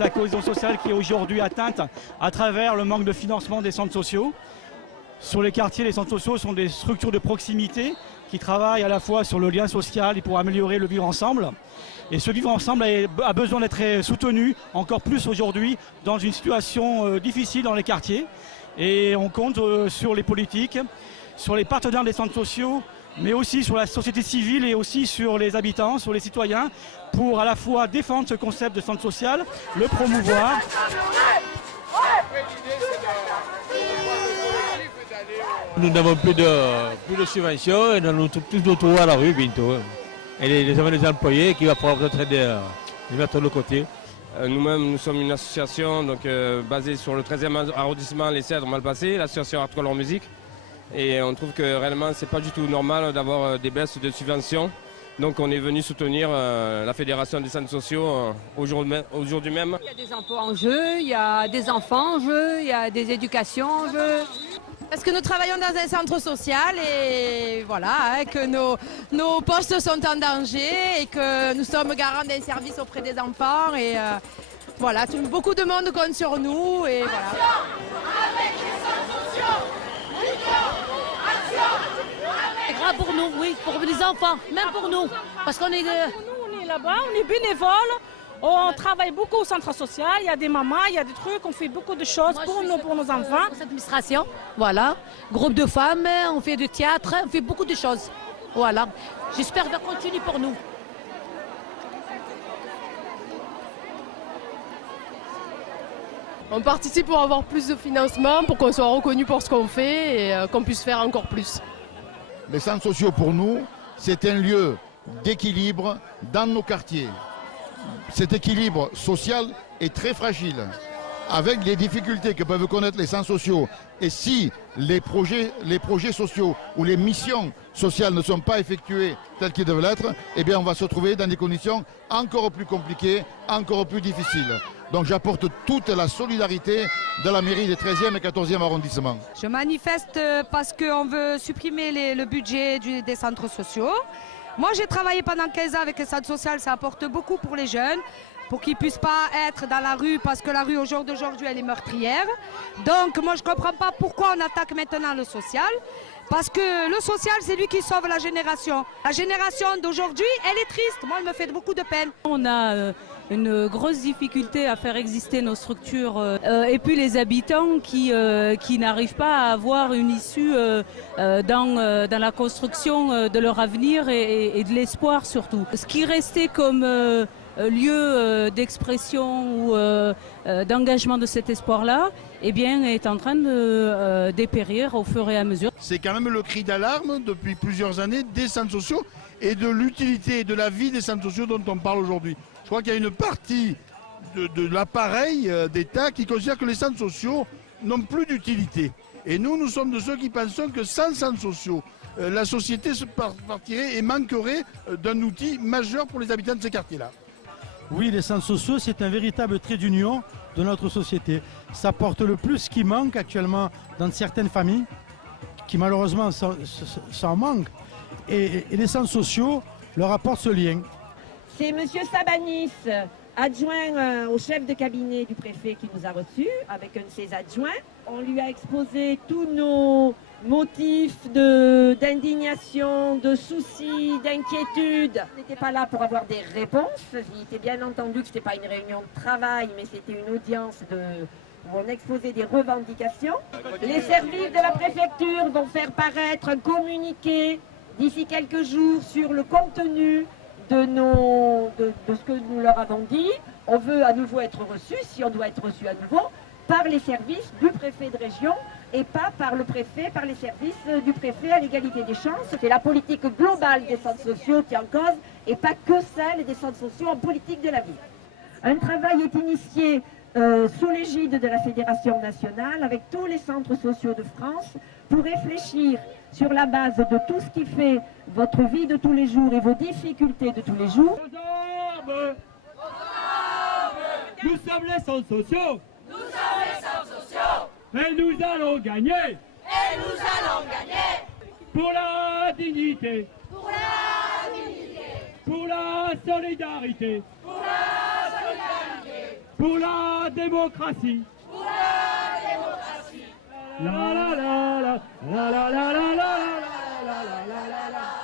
la cohésion sociale qui est aujourd'hui atteinte à travers le manque de financement des centres sociaux. Sur les quartiers, les centres sociaux sont des structures de proximité qui travaillent à la fois sur le lien social et pour améliorer le vivre ensemble. Et ce vivre ensemble a besoin d'être soutenu encore plus aujourd'hui dans une situation difficile dans les quartiers. Et on compte sur les politiques, sur les partenaires des centres sociaux, mais aussi sur la société civile et aussi sur les habitants, sur les citoyens, pour à la fois défendre ce concept de centre social, le promouvoir. Nous n'avons plus de subventions et nous nous retrouvons à la rue bientôt. Et les employés qui vont pouvoir peut-être aider les mettre de côté. Nous-mêmes, nous sommes une association donc, basée sur le 13e arrondissement, les Cèdres, Malpasset, l'association Art Color Musique. Et on trouve que réellement, c'est pas du tout normal d'avoir des baisses de subventions. Donc on est venu soutenir la Fédération des centres sociaux aujourd'hui même. Il y a des emplois en jeu, il y a des enfants en jeu, il y a des éducations en jeu. Parce que nous travaillons dans un centre social et voilà, que nos postes sont en danger et que nous sommes garants d'un service auprès des enfants. Et voilà, beaucoup de monde compte sur nous. Et voilà. Avec les centres sociaux, c'est grave pour nous, oui, pour les enfants, même pour nous. Parce qu'on est... Nous, on est là-bas, on est bénévoles. On travaille beaucoup au centre social, il y a des mamans, il y a des trucs, on fait beaucoup de choses pour nos enfants. Administration, voilà. Groupe de femmes, on fait du théâtre, on fait beaucoup de choses. Voilà. J'espère que ça continue pour nous. On participe pour avoir plus de financement, pour qu'on soit reconnu pour ce qu'on fait et qu'on puisse faire encore plus. Les centres sociaux pour nous, c'est un lieu d'équilibre dans nos quartiers. Cet équilibre social est très fragile, avec les difficultés que peuvent connaître les centres sociaux. Et si les projets sociaux ou les missions sociales ne sont pas effectuées telles qu'ils doivent l'être, eh bien on va se retrouver dans des conditions encore plus compliquées, encore plus difficiles. Donc j'apporte toute la solidarité de la mairie des 13e et 14e arrondissements. Je manifeste parce qu'on veut supprimer le budget des centres sociaux. Moi, j'ai travaillé pendant 15 ans avec les centres sociaux, ça apporte beaucoup pour les jeunes, pour qu'ils ne puissent pas être dans la rue, parce que la rue, au jour d'aujourd'hui, elle est meurtrière. Donc, moi, je ne comprends pas pourquoi on attaque maintenant le social, parce que le social, c'est lui qui sauve la génération. La génération d'aujourd'hui, elle est triste. Moi, elle me fait beaucoup de peine. On a une grosse difficulté à faire exister nos structures et puis les habitants qui n'arrivent pas à avoir une issue dans la construction de leur avenir et de l'espoir surtout. Ce qui restait comme lieu d'expression ou d'engagement de cet espoir-là, eh bien, est en train de dépérir au fur et à mesure. C'est quand même le cri d'alarme depuis plusieurs années des centres sociaux et de l'utilité et de la vie des centres sociaux dont on parle aujourd'hui. Je crois qu'il y a une partie de l'appareil d'État qui considère que les centres sociaux n'ont plus d'utilité. Et nous sommes de ceux qui pensons que sans centres sociaux, la société se partirait et manquerait d'un outil majeur pour les habitants de ces quartiers-là. Oui, les centres sociaux, c'est un véritable trait d'union de notre société. Ça apporte le plus qui manque actuellement dans certaines familles, qui malheureusement s'en manquent. Et les centres sociaux leur apportent ce lien. C'est M. Sabanis, adjoint au chef de cabinet du préfet qui nous a reçus avec un de ses adjoints. On lui a exposé tous nos motifs d'indignation, de soucis, d'inquiétude. On n'était pas là pour avoir des réponses. Il était bien entendu que ce n'était pas une réunion de travail, mais c'était une audience où on exposait des revendications. Les services de la préfecture vont faire paraître un communiqué d'ici quelques jours sur le contenu de ce que nous leur avons dit. On veut à nouveau être reçu, si on doit être reçu à nouveau, par les services du préfet de région et pas par le préfet, par les services du préfet à l'égalité des chances. C'est la politique globale des centres sociaux qui est en cause et pas que celle des centres sociaux en politique de la ville. Un travail est initié sous l'égide de la Fédération nationale avec tous les centres sociaux de France pour réfléchir sur la base de tout ce qui fait votre vie de tous les jours et vos difficultés de tous les jours. Nous sommes les centres sociaux. Nous sommes les centres sociaux. Et nous allons gagner. Et nous allons gagner. Pour la dignité. Pour la dignité. Pour la solidarité. Pour la solidarité. Pour la démocratie. Pour la démocratie. La la la la la la la la la la la la la la la.